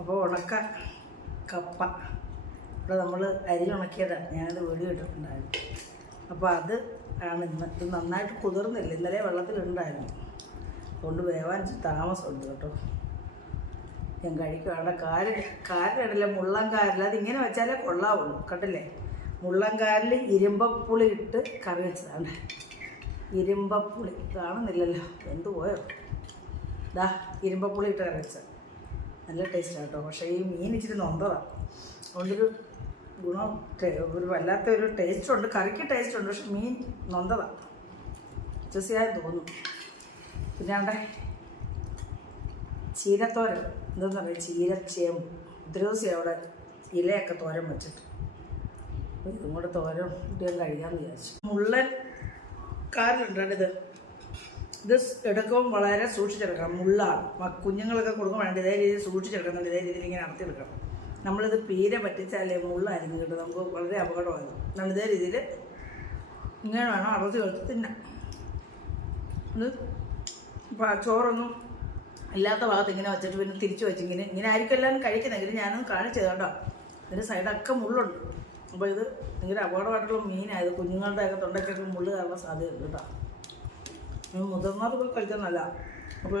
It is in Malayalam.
അപ്പോൾ ഉണക്ക കപ്പ ഇവിടെ നമ്മൾ അരിഞ്ഞുണക്കിയതാണ്, ഞാനത് വീഡിയോ ഇട്ടിട്ടുണ്ടായിരുന്നു. അപ്പോൾ അത് ആണ് ഇന്ന്. ഇത് നന്നായിട്ട് കുതിർന്നില്ല, ഇന്നലെ വെള്ളത്തിലുണ്ടായിരുന്നു, അതുകൊണ്ട് വേവാൻ താമസമുണ്ട് കേട്ടോ. ഞാൻ കഴിക്കുകയാണ്. കാരിലിടല, മുള്ളൻകാരിൽ, അതിങ്ങനെ വെച്ചാലേ കൊള്ളാവുള്ളൂ. കണ്ടില്ലേ, മുള്ളൻകാരിൽ ഇരുമ്പപ്പുളി ഇട്ട് കറി വെച്ചതാണ്. ഇരുമ്പപ്പുളി കാണുന്നില്ലല്ലോ, എന്ത് പോയോ, ഇതാ ഇരുമ്പപ്പുളി ഇട്ട് കറി വെച്ചത്. നല്ല ടേസ്റ്റാണ് കേട്ടോ. പക്ഷേ ഈ മീൻ ഇച്ചിരി നൊന്തതാണ്, അതുകൊണ്ടൊരു ഗുണം, ഒരു വല്ലാത്തൊരു ടേസ്റ്റുണ്ട്, കറിക്ക് ടേസ്റ്റുണ്ട്, പക്ഷെ മീൻ നൊന്തതാണ്, വിശ്വസിയാതെ തോന്നും. പിന്നെ അവിടെ ചീരത്തോരൻ, എന്താണെന്ന് പറയുക, ചീരച്ചേമ്പ് ഒത്തിരി ദിവസം അവിടെ ഇലയൊക്കെ തോരൻ വെച്ചിട്ട്, അപ്പോൾ ഇതും കൂടെ തോരൻ ഇട്ട് കഴിക്കാമെന്ന് വിചാരിച്ചു. മുള്ളൻ കാറിലുണ്ടാണിത്. ഇത് എടുക്കുമ്പോൾ വളരെ സൂക്ഷിച്ചെടുക്കണം, മുള്ളാണ്. കുഞ്ഞുങ്ങളൊക്കെ കൊടുക്കാൻ വേണ്ടി ഇതേ രീതിയിൽ സൂക്ഷിച്ചെടുക്കുന്നുണ്ട്, ഇതേ രീതിയിൽ ഇങ്ങനെ നടത്തിയെടുക്കണം. നമ്മളിത് പീര പറ്റിച്ചാലേ മുള്ളായിരിക്കും കിട്ടും, നമുക്ക് വളരെ അപകടമായിരുന്നു. നമ്മൾ ഇതേ രീതിയിൽ ഇങ്ങനെ വേണം അടർത്തി വെച്ച് തിന്നാം. ഇത് ഇപ്പോൾ ചോറൊന്നും ഇല്ലാത്ത ഭാഗത്ത് ഇങ്ങനെ വെച്ചിട്ട് പിന്നെ തിരിച്ച് ഇങ്ങനെ ആയിരിക്കും എല്ലാവരും കഴിക്കുന്നെങ്കിൽ ഞാനൊന്ന് കാണിച്ചത് കേട്ടോ. ഇതിൻ്റെ സൈഡൊക്കെ മുള്ളുണ്ട്. അപ്പോൾ ഇത് ഭയങ്കര അപകടമായിട്ടുള്ള മീനായത്, കുഞ്ഞുങ്ങളുടെയൊക്കെ തൊണ്ടയ്ക്കൊക്കെ മുള്ള് കയറാൻ സാധ്യതയുണ്ട് കേട്ടോ. മുതിർന്നവർക്കൊക്കെ കഴിക്കാൻ നല്ല. അപ്പോൾ